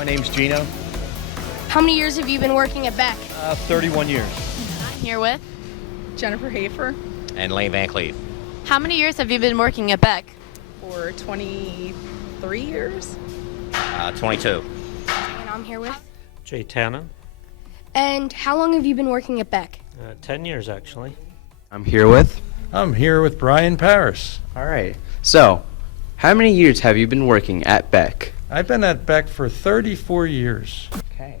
My name's Gino. How many years have you been working at Beck? 31 years. I'm here with Jennifer Hafer And Lane Van Cleef. How many years have you been working at Beck? for 23 years. 22. And I'm here with. Jay Tannen, And how long have you been working at Beck? 10 years actually. I'm here with. I'm here with Brian Paris. All right. So, how many years have you been working at Beck? I've been at Beck for 34 years. Okay.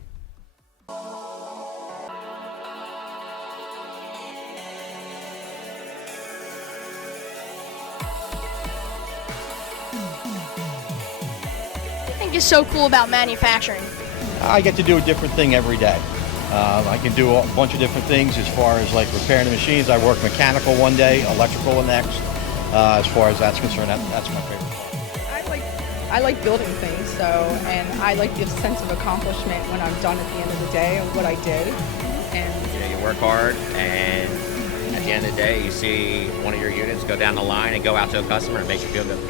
What do you think is so cool about manufacturing? I get to do a different thing every day. I can do a bunch of different things as far as like repairing the machines. I work mechanical one day, electrical the next. As far as that's concerned, that's my favorite part. I like building things, and I like the sense of accomplishment when I'm done at the end of the day of what I did. And You know, you work hard, and at the end of the day, you see one of your units go down the line and go out to a customer and make you feel good.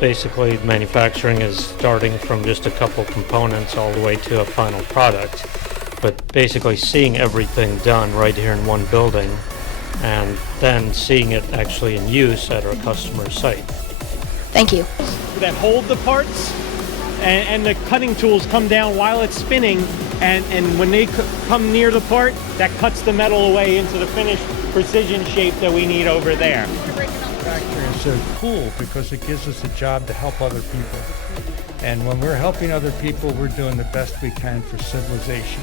Basically, manufacturing is starting from just a couple components all the way to a final product. But basically seeing everything done right here in one building and then seeing it actually in use at our customer site. Thank you. That hold the parts, and the cutting tools come down while it's spinning, and when they come near the part, that cuts the metal away into the finished precision shape that we need over there. Manufacturing is so cool because it gives us a job to help other people. And when we're helping other people, we're doing the best we can for civilization.